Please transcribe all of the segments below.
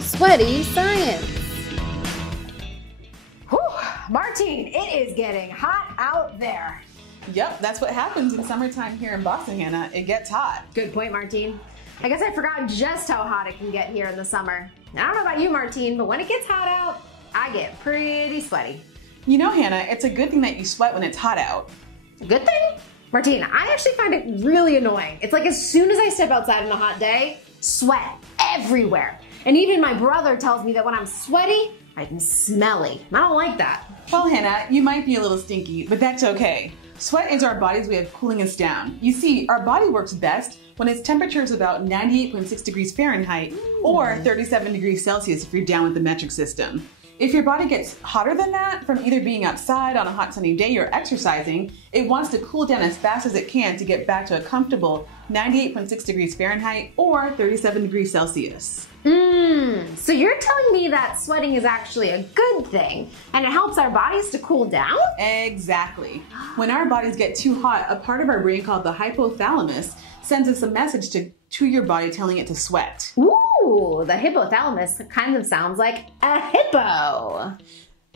Sweaty science. Whew, Martine, it is getting hot out there. Yep, that's what happens in summertime here in Boston, Hannah. It gets hot. Good point, Martine. I guess I forgot just how hot it can get here in the summer. I don't know about you, Martine, but when it gets hot out, I get pretty sweaty. You know, Hannah, it's a good thing that you sweat when it's hot out. Good thing? Martine, I actually find it really annoying. It's like as soon as I step outside on a hot day, sweat everywhere. And even my brother tells me that when I'm sweaty, I'm smelly. I don't like that. Well, Hannah, you might be a little stinky, but that's okay. Sweat is our body's way of cooling us down. You see, our body works best when its temperature is about 98.6 degrees Fahrenheit or 37 degrees Celsius if you're down with the metric system. If your body gets hotter than that from either being outside on a hot sunny day or exercising, it wants to cool down as fast as it can to get back to a comfortable 98.6 degrees Fahrenheit or 37 degrees Celsius. So you're telling me that sweating is actually a good thing and it helps our bodies to cool down? Exactly. When our bodies get too hot, a part of our brain called the hypothalamus sends us a message to your body telling it to sweat. Ooh, the hypothalamus kind of sounds like a hippo.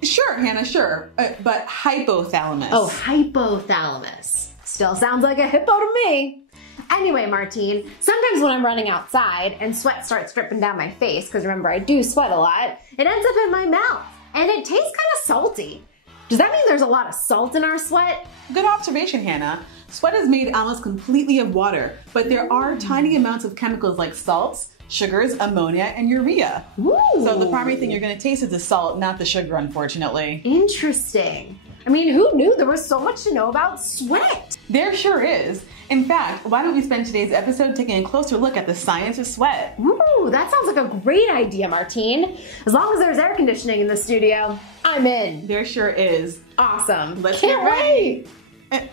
Sure, Hannah, sure. But hypothalamus. Oh, hypothalamus. Still sounds like a hippo to me. Anyway, Martine, sometimes when I'm running outside and sweat starts dripping down my face, because remember, I do sweat a lot, it ends up in my mouth, and it tastes kind of salty. Does that mean there's a lot of salt in our sweat? Good observation, Hannah. Sweat is made almost completely of water, but there are tiny amounts of chemicals like salts, sugars, ammonia, and urea. Ooh. So the primary thing you're going to taste is the salt, not the sugar, unfortunately. Interesting. I mean, who knew there was so much to know about sweat? There sure is. In fact, why don't we spend today's episode taking a closer look at the science of sweat? Ooh, that sounds like a great idea, Martine. As long as there's air conditioning in the studio, I'm in. There sure is. Awesome. Let's Can't get ready. wait.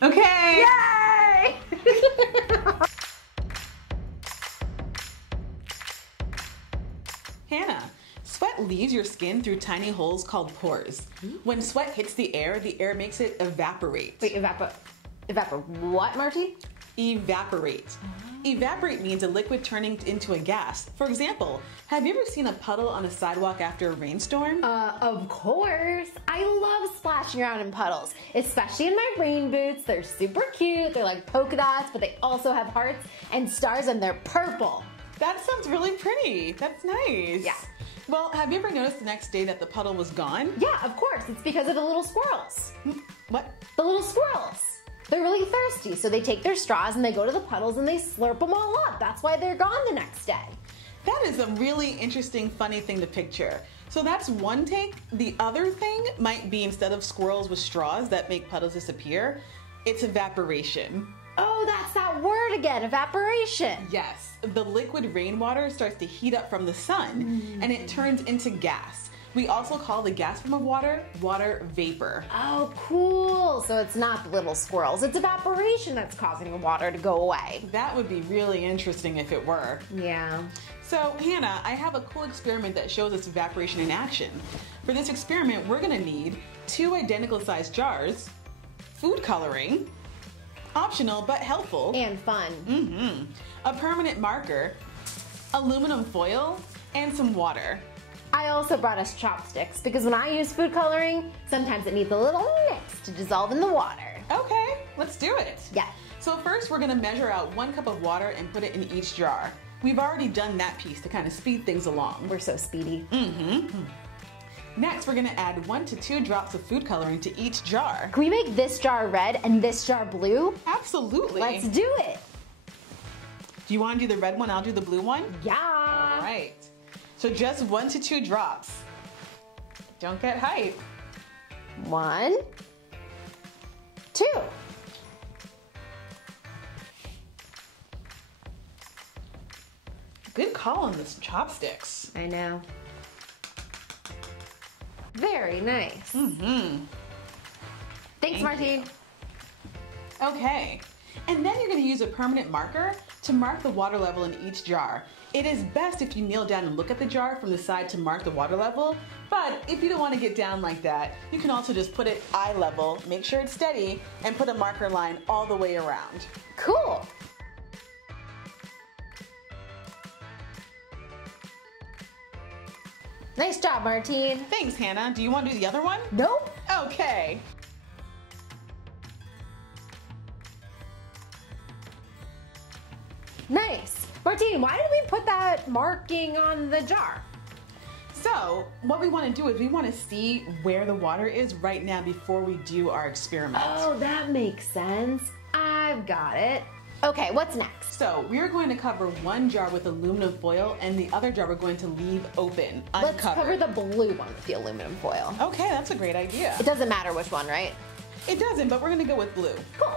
Okay. Yay! Hannah, sweat leaves your skin through tiny holes called pores. When sweat hits the air makes it evaporate. Wait, what, Martine? Evaporate. Evaporate means a liquid turning into a gas. For example, have you ever seen a puddle on a sidewalk after a rainstorm? Of course. I love splashing around in puddles, especially in my rain boots. They're super cute. They're like polka dots, but they also have hearts and stars, and they're purple. That sounds really pretty. That's nice. Yeah. Well, have you ever noticed the next day that the puddle was gone? Yeah, of course. It's because of the little squirrels. What? The little squirrels. They're really thirsty, so they take their straws and they go to the puddles and they slurp them all up. That's why they're gone the next day. That is a really interesting, funny thing to picture. So that's one take. The other thing might be instead of squirrels with straws that make puddles disappear, it's evaporation. Oh, that's that word again, evaporation. Yes, the liquid rainwater starts to heat up from the sun and it turns into gas. We also call the gas form of water, water vapor. Oh, cool. So it's not the little squirrels, it's evaporation that's causing the water to go away. That would be really interesting if it were. Yeah. So, Hannah, I have a cool experiment that shows us evaporation in action. For this experiment, we're gonna need 2 identical sized jars, food coloring, optional but helpful, And fun. a permanent marker, aluminum foil, and some water. I also brought us chopsticks because when I use food coloring, sometimes it needs a little mix to dissolve in the water. Okay, let's do it. Yeah. So first we're gonna measure out 1 cup of water and put it in each jar. We've already done that piece to kind of speed things along. We're so speedy. Next, we're gonna add 1 to 2 drops of food coloring to each jar. Can we make this jar red and this jar blue? Absolutely. Let's do it. Do you wanna do the red one? I'll do the blue one? Yeah. All right. So just 1 to 2 drops. Don't get hype. 1, 2. Good call on the chopsticks. I know. Very nice. Thanks, Thank Martine. Okay. And then you're going to use a permanent marker to mark the water level in each jar. It is best if you kneel down and look at the jar from the side to mark the water level, but if you don't want to get down like that, you can also just put it eye level, make sure it's steady, and put a marker line all the way around. Cool. Nice job, Martine. Thanks, Hannah. Do you want to do the other one? Nope. Okay. Nice. Martine, why did we put that marking on the jar? So, what we want to do is we want to see where the water is right now before we do our experiment. Oh, that makes sense. I've got it. Okay, what's next? So, we're going to cover one jar with aluminum foil and the other jar we're going to leave open, uncovered. Let's cover the blue one with the aluminum foil. Okay, that's a great idea. It doesn't matter which one, right? It doesn't, but we're going to go with blue. Cool.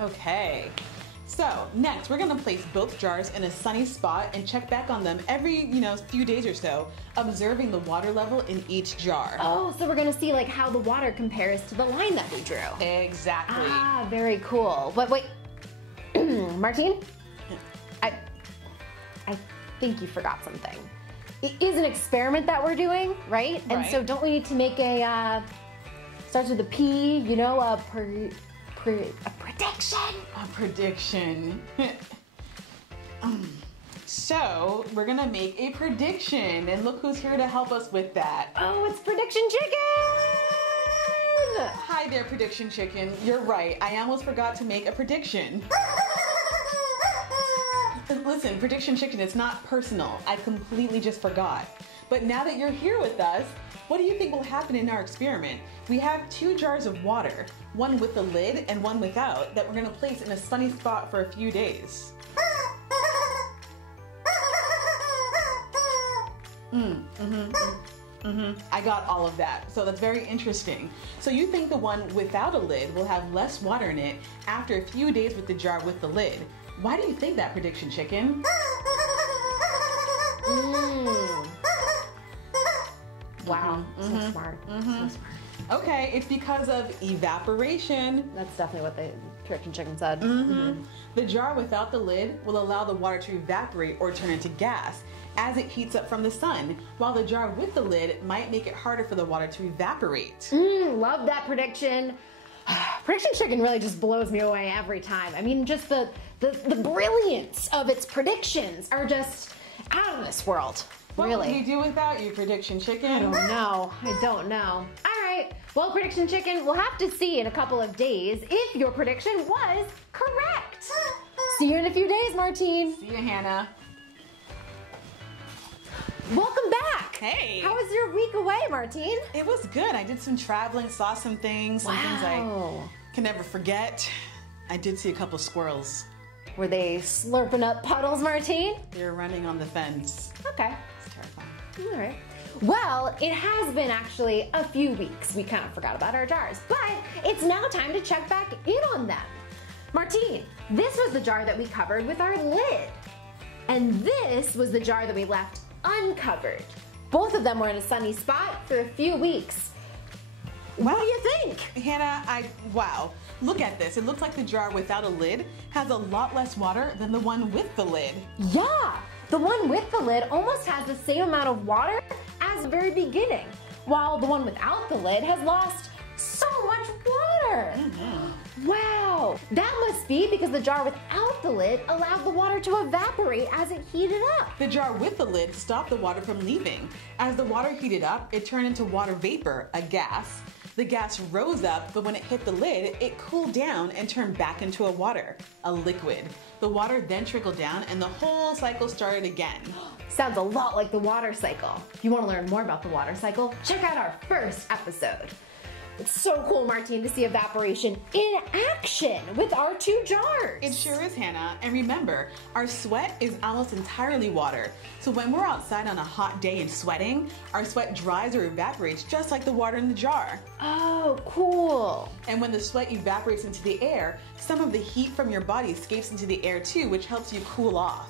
Okay, so next we're gonna place both jars in a sunny spot and check back on them every, few days or so, observing the water level in each jar. Oh, so we're gonna see like how the water compares to the line that we drew. Exactly. Ah, very cool. But wait, Martine? I think you forgot something. It is an experiment that we're doing, right? And Right. so don't we need to make starts with a P, a prediction? A prediction. So we're gonna make a prediction, and look who's here to help us with that. Oh, it's Prediction Chicken! Hi there, Prediction Chicken. You're right, I almost forgot to make a prediction. Listen, Prediction Chicken, it's not personal. I completely just forgot. But now that you're here with us, what do you think will happen in our experiment? We have 2 jars of water, one with the lid and one without, that we're gonna place in a sunny spot for a few days. I got all of that, so that's very interesting. So you think the one without a lid will have less water in it after a few days with the jar with the lid. Why do you think that, Prediction Chicken? Wow, so smart. So smart. Okay, it's because of evaporation. That's definitely what the Prediction Chicken said. The jar without the lid will allow the water to evaporate or turn into gas as it heats up from the sun, while the jar with the lid might make it harder for the water to evaporate. Love that prediction. Prediction Chicken really just blows me away every time. I mean, just the brilliance of its predictions are just out of this world. What Really. would we do without you, Prediction Chicken? I don't know. All right. Well, Prediction Chicken, we'll have to see in a couple of days if your prediction was correct. See you in a few days, Martine. See you, Hannah. Welcome back. Hey. How was your week away, Martine? It was good. I did some traveling, saw some things I Wow. can never forget. I did see a couple squirrels. Were they slurping up puddles, Martine? They were running on the fence. Okay. It's terrifying. All right. Well, it has been actually a few weeks. We kind of forgot about our jars, but it's now time to check back in on them. Martine, this was the jar that we covered with our lid. And this was the jar that we left uncovered. Both of them were in a sunny spot for a few weeks. What do you think? Hannah, wow. Look at this. It looks like the jar without a lid has a lot less water than the one with the lid. Yeah, the one with the lid almost has the same amount of water as the very beginning, while the one without the lid has lost so much water. Wow, that must be because the jar without the lid allowed the water to evaporate as it heated up. The jar with the lid stopped the water from leaving. As the water heated up, it turned into water vapor, a gas. The gas rose up, but when it hit the lid, it cooled down and turned back into a water, a liquid. The water then trickled down and the whole cycle started again. Sounds a lot like the water cycle. If you want to learn more about the water cycle, check out our first episode. It's so cool, Martine, to see evaporation in action with our 2 jars. It sure is, Hannah. And remember, our sweat is almost entirely water. So when we're outside on a hot day and sweating, our sweat dries or evaporates just like the water in the jar. Oh, cool. And when the sweat evaporates into the air, some of the heat from your body escapes into the air too, which helps you cool off.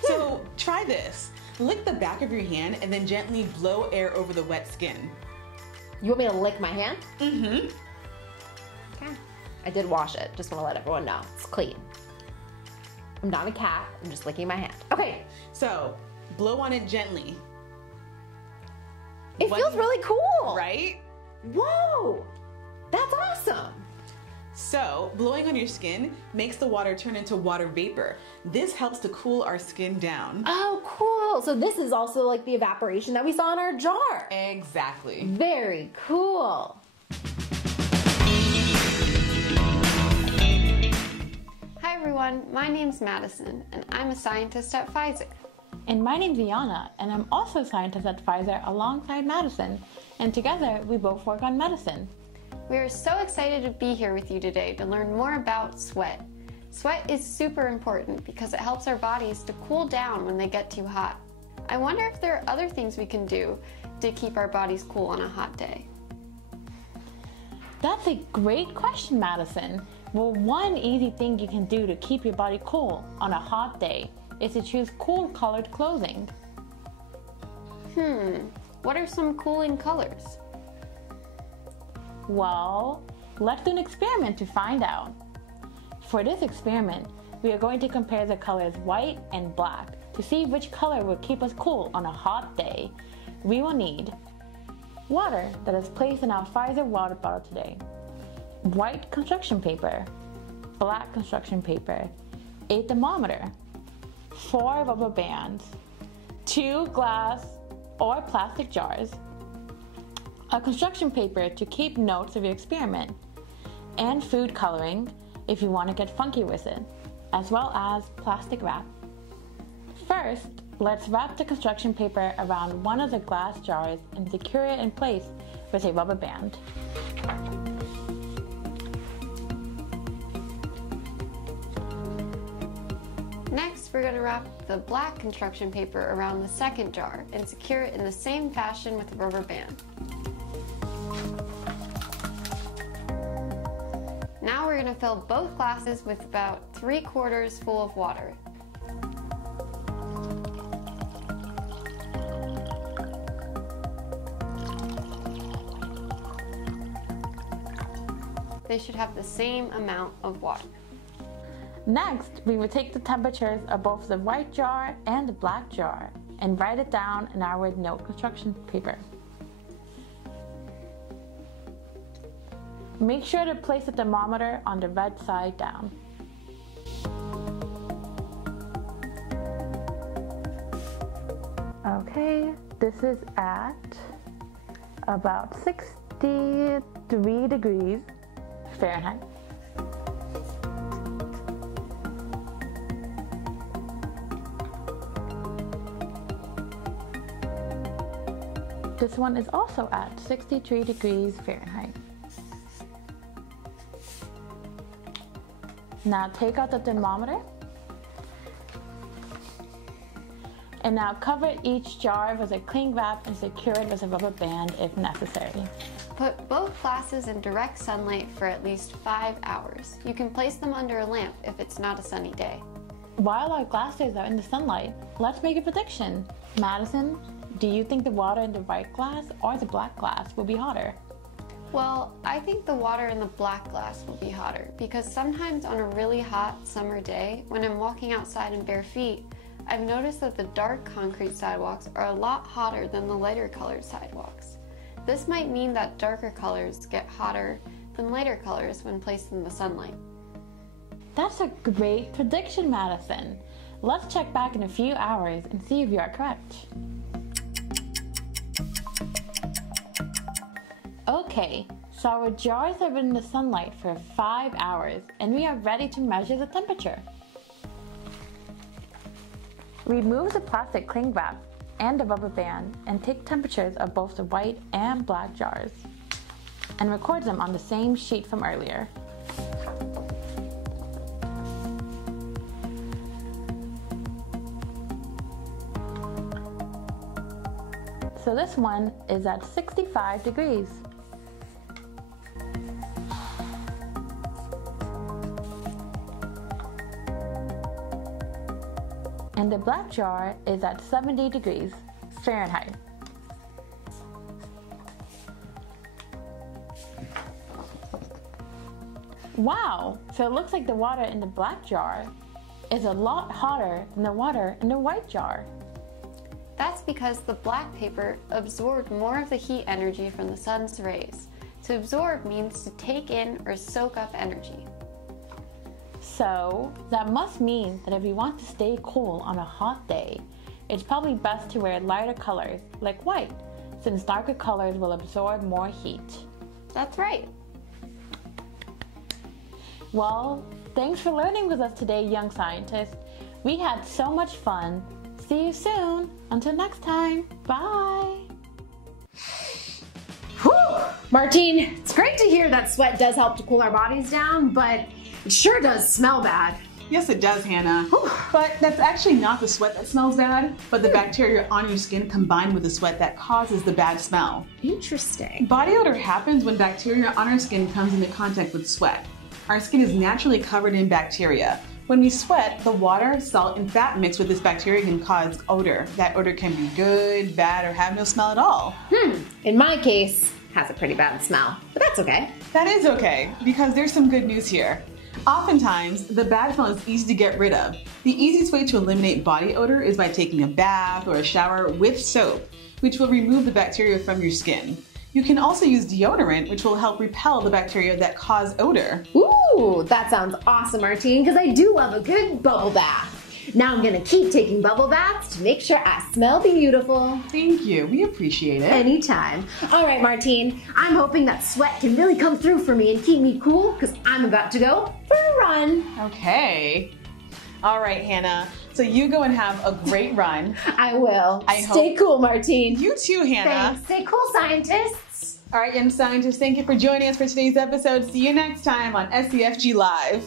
So try this. Lick the back of your hand and then gently blow air over the wet skin. You want me to lick my hand? Mm-hmm. Okay. I did wash it. Just want to let everyone know. It's clean. I'm not a cat. I'm just licking my hand. Okay. So, blow on it gently. It feels really cool. Right? Whoa. That's awesome. So, blowing on your skin makes the water turn into water vapor. This helps to cool our skin down. Oh, cool. So this is also like the evaporation that we saw in our jar. Exactly. Very cool. Hi everyone, my name's Madison and I'm a scientist at Pfizer. And my name's Iana, and I'm also a scientist at Pfizer alongside Madison. And together, we both work on medicine. We are so excited to be here with you today to learn more about sweat. Sweat is super important because it helps our bodies to cool down when they get too hot. I wonder if there are other things we can do to keep our bodies cool on a hot day. That's a great question, Madison. Well, one easy thing you can do to keep your body cool on a hot day is to choose cool colored clothing. What are some cooling colors? Well, let's do an experiment to find out. For this experiment, we are going to compare the colors white and black to see which color will keep us cool on a hot day. We will need water that is placed in our Pfizer water bottle today, white construction paper, black construction paper, a thermometer, 4 rubber bands, 2 glass or plastic jars, a construction paper to keep notes of your experiment, and food coloring if you want to get funky with it, as well as plastic wrap. First, let's wrap the construction paper around one of the glass jars and secure it in place with a rubber band. Next, we're going to wrap the black construction paper around the second jar and secure it in the same fashion with a rubber band. Now we're going to fill both glasses with about 3/4 full of water. They should have the same amount of water. Next, we will take the temperatures of both the white jar and the black jar and write it down in our note construction paper. Make sure to place the thermometer on the red side down. Okay, this is at about 63 degrees Fahrenheit. This one is also at 63 degrees Fahrenheit. Now take out the thermometer and now cover each jar with a cling wrap and secure it with a rubber band if necessary. Put both glasses in direct sunlight for at least 5 hours. You can place them under a lamp if it's not a sunny day. While our glasses are in the sunlight, let's make a prediction. Madison, do you think the water in the white glass or the black glass will be hotter? Well, I think the water in the black glass will be hotter because sometimes on a really hot summer day, when I'm walking outside in bare feet, I've noticed that the dark concrete sidewalks are a lot hotter than the lighter colored sidewalks. This might mean that darker colors get hotter than lighter colors when placed in the sunlight. That's a great prediction, Madison. Let's check back in a few hours and see if you are correct. Okay, so our jars have been in the sunlight for 5 hours and we are ready to measure the temperature. Remove the plastic cling wrap and the rubber band and take temperatures of both the white and black jars and record them on the same sheet from earlier. So this one is at 65 degrees. And the black jar is at 70 degrees Fahrenheit. Wow, so it looks like the water in the black jar is a lot hotter than the water in the white jar. That's because the black paper absorbed more of the heat energy from the sun's rays. To absorb means to take in or soak up energy. So that must mean that if you want to stay cool on a hot day, it's probably best to wear lighter colors like white, since darker colors will absorb more heat. That's right. Well, thanks for learning with us today, young scientists. We had so much fun. See you soon. Until next time, bye. Whew. Martine, it's great to hear that sweat does help to cool our bodies down, but it sure does smell bad. Yes, it does, Hannah. But that's actually not the sweat that smells bad, but the bacteria on your skin combined with the sweat that causes the bad smell. Interesting. Body odor happens when bacteria on our skin comes into contact with sweat. Our skin is naturally covered in bacteria. When we sweat, the water, salt, and fat mixed with this bacteria can cause odor. That odor can be good, bad, or have no smell at all. In my case, has a pretty bad smell, but that's okay. That is okay, because there's some good news here. Oftentimes, the bad smell is easy to get rid of. The easiest way to eliminate body odor is by taking a bath or a shower with soap, which will remove the bacteria from your skin. You can also use deodorant, which will help repel the bacteria that cause odor. Ooh, that sounds awesome, Martine, because I do love a good bubble bath. Now I'm gonna keep taking bubble baths to make sure I smell beautiful. Thank you, we appreciate it. Anytime. All right, Martine, I'm hoping that sweat can really come through for me and keep me cool, because I'm about to go for a run. Okay. All right, Hannah. So you go and have a great run. I will. Stay cool, Martine. You too, Hannah. Thanks. Stay cool, scientists. All right, young scientists, thank you for joining us for today's episode. See you next time on SCFG Live.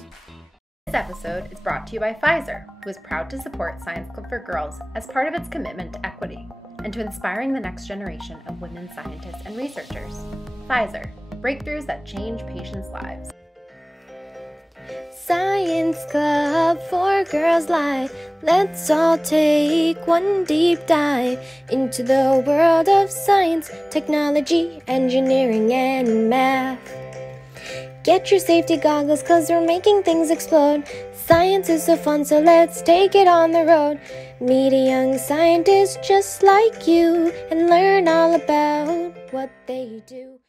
This episode is brought to you by Pfizer, who is proud to support Science Club for Girls as part of its commitment to equity and to inspiring the next generation of women scientists and researchers. Pfizer, breakthroughs that change patients' lives. Science Club for Girls Live. Let's all take one deep dive into the world of science, technology, engineering, and math. Get your safety goggles, 'cause we're making things explode. Science is so fun, so let's take it on the road. Meet a young scientist just like you and learn all about what they do.